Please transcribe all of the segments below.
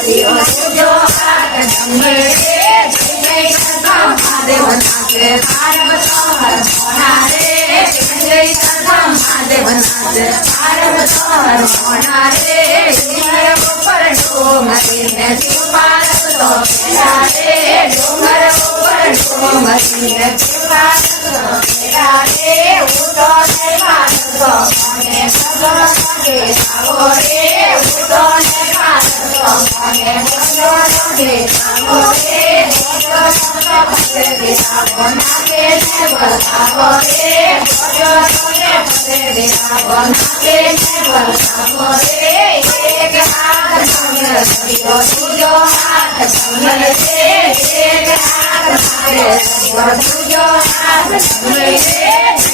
સરિયો સુજો હાથ ડમરે જય જય મહાદેવ નાચે પાર્વતો હર મોણા રે જય જય મહાદેવ નાચે પાર્વતો હર મોણા રે ડુંગર ઉપર ડુંગરીને શિવ પાર્વતો પેલા રે ડુંગર ઉપર ડુંગરીને શિવ પાર્વતો પેલા રે ઉઠો ને પાર્વતો મને સગો સગે આવો રે ઉઠો ને પાર્વતો મને સગો સગે આવો રે ઉઠો સગો સગે આવો નાકે ને બતાવો રે ઉઠો સગે સગે આવો નાકે ને બતાવો રે એક હાથ સંગર સરિયો સુજો હાથ સંગર છે એક હાથ સંગર સરિયો સુજો હાથ સંગર છે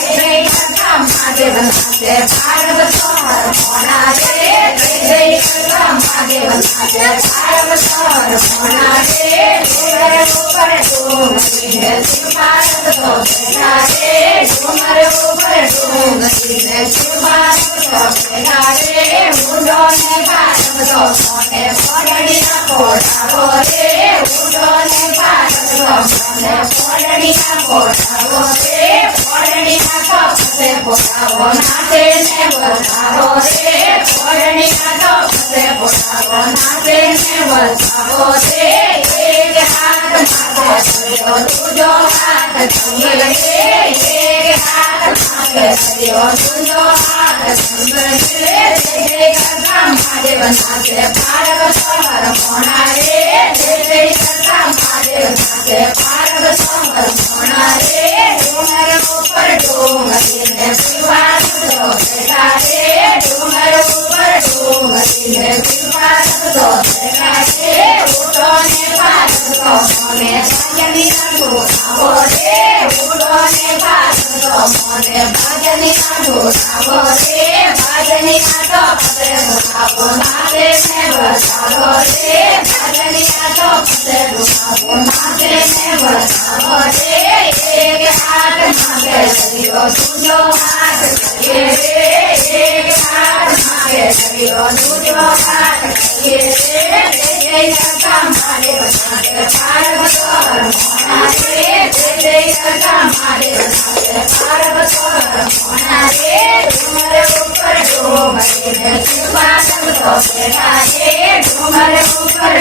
જય જય મહાદેવ નાચે પાર્વતો હર મોણા રે જય જય મહાદેવ નાચે પાર્વતો હર મોણા રે ડુંગર ઉપર ડુંગરીને શિવ પાર્વતો પેલા રે ડુંગર ઉપર ડુંગરીને શિવ પાર્વતો પેલા રે ઉડો ને પાર્વતો મને પડડી ના પોડાવો રે ઉડો ને પાર્વતો મને પડડી ના પોડાવો રે પડડી ના કપસે પોડાવો નાચે ને બતાવો રે પડડી ના કપસે પોડાવો નાચે ને બતાવો રે એક હાથ માથે સરિયો સુજો હાથ સંગર છે એક હાથ માથે સરિયો સુજો હાથ સંગર છે જય જય મહાદેવ નાચે પાર્વતો હર મોણા રે જય જય મહાદેવ નાચે પાર્વતો હર મોણા રે ડુંગર ઉપર ડુંગરીને શિવ પાર્વતો પેલા રે ડુંગર ઉપર ડુંગરીને શિવ પાર્વતો પેલા રે ઉઠો ને પાર્વતો મને ભાજની નાઠો આવો રે ઉઠો ને પાર્વતો મને ભાજની નાઠો આવો રે ભાજની નાઠો પતે આવો નાચે ને બતાવો રે ભાજની નાઠો પતે આવો નાચે ને બતાવો રે એક હાથ માથે સરિયો સુજો હાથ કરીએ રે એક હાથ માથે સરિયો સુજો હાથ કરીએ રે જય જય મહાદેવ નાચે પાર્વતો હર મોણા રે જય જય મહાદેવ નાચે પાર્વતો હર મોણા રે ડુંગર ઉપર ડુંગરીને શિવ પાર્વતો પેલા રે ડુંગર ઉપર